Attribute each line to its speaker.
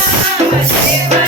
Speaker 1: Yes.